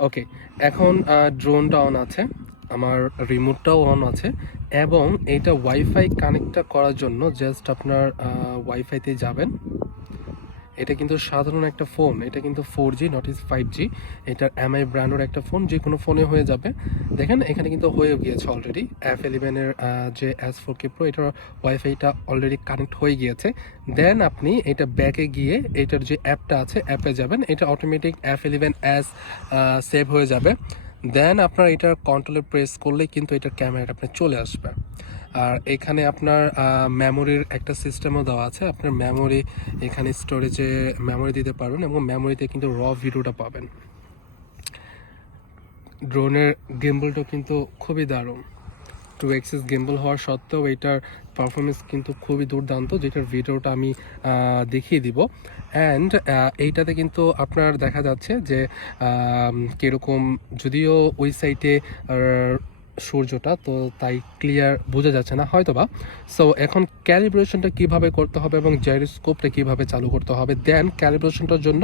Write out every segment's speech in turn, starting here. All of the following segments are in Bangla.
ওকে, এখন ড্রোনটা অন আছে, আমার রিমোটটাও অন আছে, এবং এইটা ওয়াইফাই কানেক্টটা করার জন্য জাস্ট আপনার ওয়াইফাইতে যাবেন। এটা কিন্তু সাধারণ একটা ফোন, এটা কিন্তু 4G নট ইজ 5G। এটার MI ব্র্যান্ডের একটা ফোন, যে কোনো ফোনে হয়ে যাবে। দেখেন এখানে কিন্তু হয়ে গিয়েছে অলরেডি F11-এর যে S4K Pro, এটার ওয়াইফাইটা অলরেডি কানেক্ট হয়ে গিয়েছে। দেন আপনি এটা ব্যাকে গিয়ে এটার যে অ্যাপটা আছে অ্যাপে যাবেন, এটা অটোমেটিক F11s সেভ হয়ে যাবে। দেন আপনার এটার কন্ট্রোলে প্রেস করলে কিন্তু এটার ক্যামেরাটা আপনার চলে আসবে। আর এখানে আপনার মেমোরির একটা সিস্টেমও দেওয়া আছে, আপনার মেমোরি এখানে স্টোরেজে মেমোরি দিতে পারবেন এবং মেমোরিতে কিন্তু র ভিডিওটা পাবেন। ড্রোনের গিম্বলটা কিন্তু খুবই দারুণ, 2 axis গিম্বল হওয়ার সত্ত্বেও এটার পারফরমেন্স কিন্তু খুবই দুর্দান্ত, যেটার ভিডিওটা আমি দেখিয়ে দিব। অ্যান্ড এইটাতে কিন্তু আপনার দেখা যাচ্ছে যে কীরকম, যদিও ওই সাইটে সূর্যটা তো তাই ক্লিয়ার বোঝা যাচ্ছে না হয়তোবা। সো এখন ক্যালিব্রেশনটা কিভাবে করতে হবে এবং জাইরোস্কোপটা কিভাবে চালু করতে হবে, দেন ক্যালিব্রেশনটার জন্য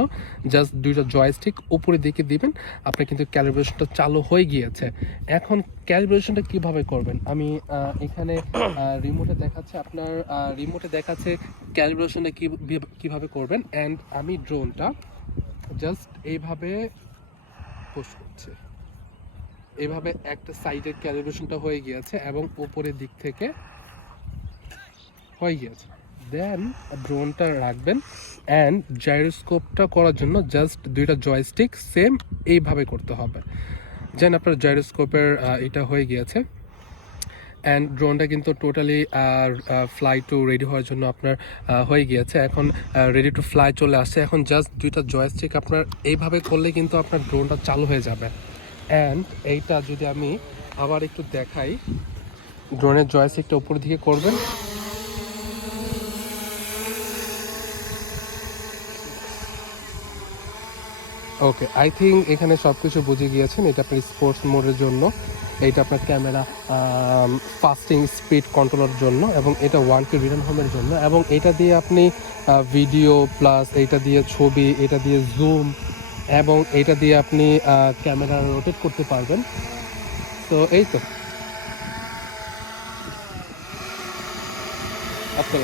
জাস্ট 2টা জয়স্টিক উপরের দিকে দিবেন, আপনার কিন্তু ক্যালিব্রেশনটা চালু হয়ে গিয়েছে। এখন ক্যালিব্রেশনটা কিভাবে করবেন, আমি এখানে রিমোটে দেখাচ্ছে, আপনার রিমোটে দেখাচ্ছে ক্যালিব্রেশনটা কিভাবে করবেন। অ্যান্ড আমি ড্রোনটা জাস্ট এইভাবে পুশ করছি, এভাবে একটা সাইডের ক্যালিব্রেশনটা হয়ে গিয়েছে এবং উপরের দিক থেকে হয়ে গিয়েছে। দেন ড্রোনটা রাখবেন, অ্যান্ড জাইরোস্কোপটা করার জন্য জাস্ট 2টা জয়স্টিক সেম এইভাবে করতে হবে। যেন আপনার জাইরোস্কোপের এটা হয়ে গিয়েছে। অ্যান্ড ড্রোনটা কিন্তু টোটালি ফ্লাই টু রেডি হওয়ার জন্য আপনার হয়ে গিয়েছে, এখন রেডি টু ফ্লাই চলে আসছে। এখন জাস্ট 2টা জয়স্টিক আপনার এইভাবে করলে কিন্তু আপনার ড্রোনটা চালু হয়ে যাবে। অ্যান্ড এইটা যদি আমি আবার একটু দেখাই, ড্রোনের জয়স্টিকটা উপর দিকে করবেন, ওকে, আই থিঙ্ক এখানে সব কিছু বুঝে গিয়েছেন। এটা আপনার স্পোর্টস মোডের জন্য, এইটা আপনার ক্যামেরা ফাস্টিং স্পিড কন্ট্রোলের জন্য, এবং এটা 1K রিটার্ন হোমের জন্য, এবং এটা দিয়ে আপনি ভিডিও প্লাস এইটা দিয়ে ছবি, এটা দিয়ে জুম, এবং এটা দিয়ে আপনি ক্যামেরা রোটেট করতে পারবেন। তো এই তো আপনার